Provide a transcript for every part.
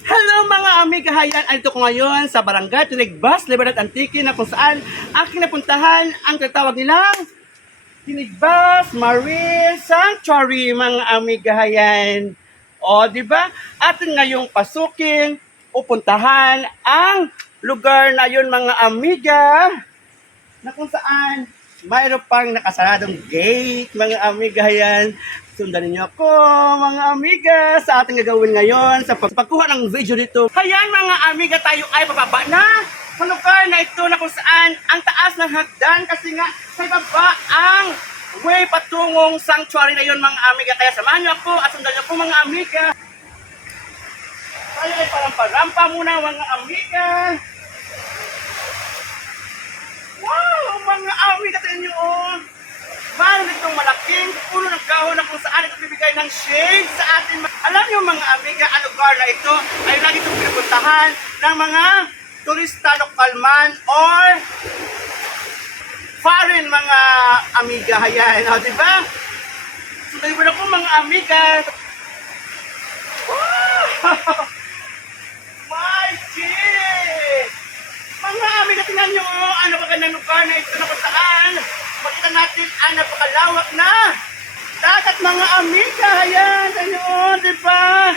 Hello mga amigahayan! Andito ko ngayon sa Barangay Tinigbas, Libertad Antique na kung saan aking napuntahan ang tatawag nilang Tinigbas Marine Sanctuary mga amigahayan. O, di ba? Atin ngayong pasukin o puntahan ang lugar na yun mga amiga na kung saan mayroon pang nakasaradong gate mga amigahayan. Sundan niyo ako, mga amiga, sa ating gagawin ngayon sa pagkuha ng video dito. Hayan, mga amiga, tayo ay pababa na sa lugar na ito na kung saan ang taas ng hagdan kasi nga sa baba ang way patungong sanctuary na yun, mga amiga. Kaya samahan niyo ako at sundan niyo ako, mga amiga. Tayo ay parampa-rampa muna, mga amiga. Wow, mga amiga, tayo niyo, oh. Mayroon itong malaking puno ng kahon na kung saan ito bibigay ng shade sa atin. Alam niyo mga amiga, ang lugar na ito ay lagi itong pinupuntahan ng mga turista lokal man or foreign mga amiga. Hayan, o diba? Sundan mo na po mga amiga. Wow! My shit! Mga amiga, tingnan nyo, ano ba gandang lugar na ito na kung saan makita natin ang napakalawak na dagat mga amiga. Ayan, ayun, di ba?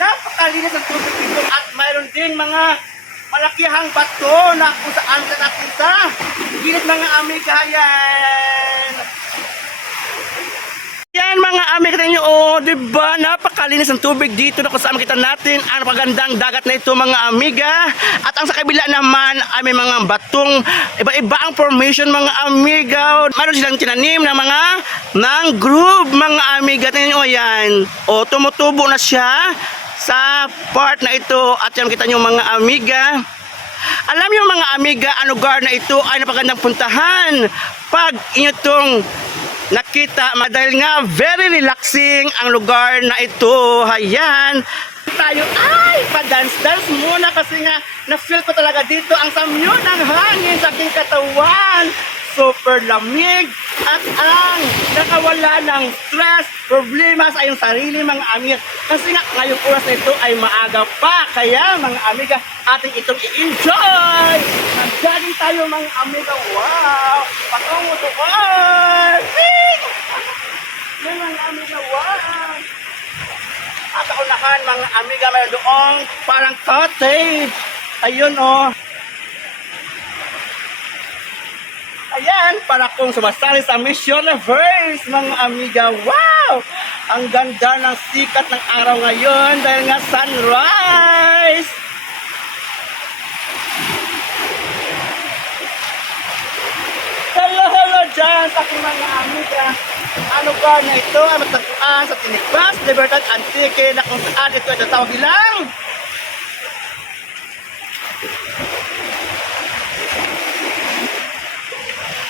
Napakalinis ang tubig dito at mayroon din mga malakihang bato na kung saan ka natin sa gilid mga amiga. Ayan. Yan mga amiga ninyo, oh, di ba? Napakalinis ang tubig dito na kung saan makita natin ang napagandang dagat na ito mga amiga. At ang sa kabila naman ay may mga batong iba-iba ang formation mga amiga. Mayroon silang tinanim na mga mangrove mga amiga. Tingnan nyo, ayan. O, tumutubo na siya sa part na ito at yan makita nyo mga amiga. Alam niyo mga amiga, ang lugar na ito ay napagandang puntahan pag inyo itong nakita, dahil nga very relaxing ang lugar na ito. Hayan, tayo ay pa-dance-dance muna kasi nga na-feel ko talaga dito ang samyo ng hangin sa aking katawan. Super lamig at ang nakawala ng stress, problema sa iyong sarili mga amiga. Kasi nga ngayong oras na ito ay maaga pa. Kaya mga amiga, ating itong i-enjoy. Nag-jogging tayo mga amiga. Wow! Patungo to all! Yan mga amiga, wow! At ako nakan mga amiga, may doong parang cottage. Ayun oh. Ayan, para kung sumasali sa Mission Verse, mga amiga. Wow! Ang ganda ng sikat ng araw ngayon dahil nga sunrise. Hello dyan sa aking mga amiga. Ang lugar na ito ay matagpuan sa Tinigbas, Libertad Antique na kung saan ito ay tatawag nilang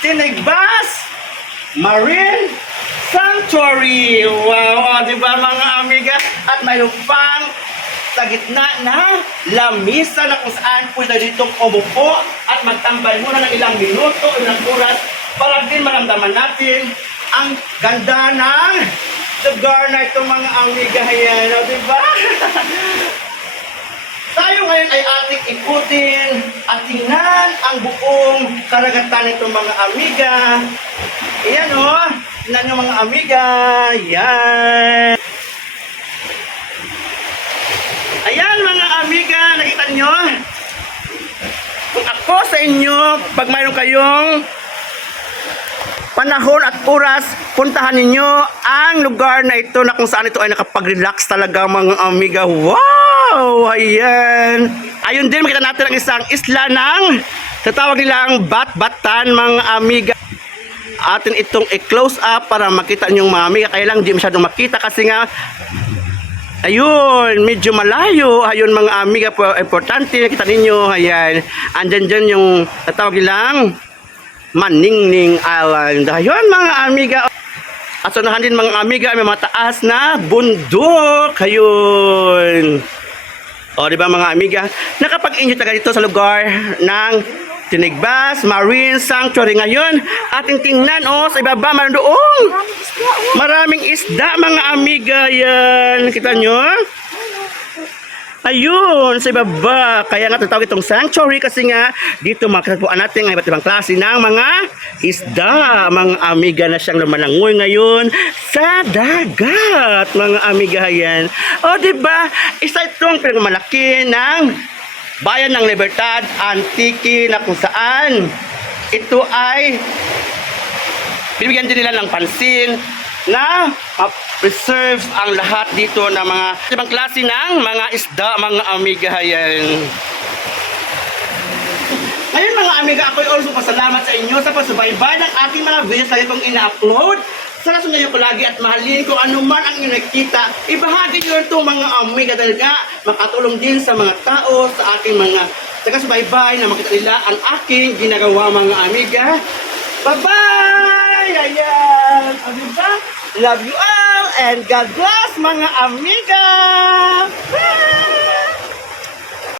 Tinigbas Marine Sanctuary. Wow, di ba mga amiga? At mayroon pang sa gitna na lamisa na kung saan pwede ditong umupo at magtambay muna ng ilang minuto o ilang oras para din maramdaman natin ang ganda ng lugar na ito mga amiga. Ayan, di ba? Tayo ngayon ay ating ikutin at tingnan ang buong karagatan nito mga amiga. Ayan o, tingnan nyo mga amiga. Ayan. Ayan mga amiga, nakita nyo? Kung ako sa inyo, pag mayroon kayong panahon at oras, puntahan ninyo ang lugar na ito na kung saan ito ay nakapag-relax talaga mga amiga. Wow! Ayan. Ayun din, makita natin ang isang isla ng tatawag nilang Bat-Batan mga amiga. Atin itong i-close up para makita nyo mga amiga. Kaya lang di masyadong makita kasi nga ayun, medyo malayo. Ayun mga amiga, importante nakita ninyo. Ayan. Andyan dyan yung tatawag nilang Maningning Island. Ayun mga amiga. At sunahan din mga amiga, may mataas na bundok. Ayun. O, di ba mga amiga? Nakapag-enjoy taga dito sa lugar ng Tinigbas Marine Sanctuary ngayon. Ating tingnan sa ibaba meron doon. Maraming isda mga amiga yan. Kita nyo? Ayun, sa ibaba. Kaya nga tatawag itong sanctuary kasi nga dito makatagpuan natin ang iba't ibang klase ng mga isda. Mga amiga na siyang lumalangoy ngayon sa dagat. Mga amiga yan. O diba, isa itong pinagmalaki ng Bayan ng Libertad Antique na kung saan ito ay bibigyan din nila ng pansin na preserve ang lahat dito ng mga ibang klase ng mga isda, mga amiga yan. Ngayon mga amiga, ako'y also pasalamat sa inyo sa pagsubaybay ng ating mga videos na itong ina-upload. Sana sundan ko lagi at mahalin kung ano man ang inyong nakikita. Ibahagi nyo ito mga amiga dahil nga makatulong din sa mga tao, sa aking mga taga-subaybay na makita nila ang aking ginagawa mga amiga. Bye-bye! Ayan! Amiga, love you all and God bless mga amiga!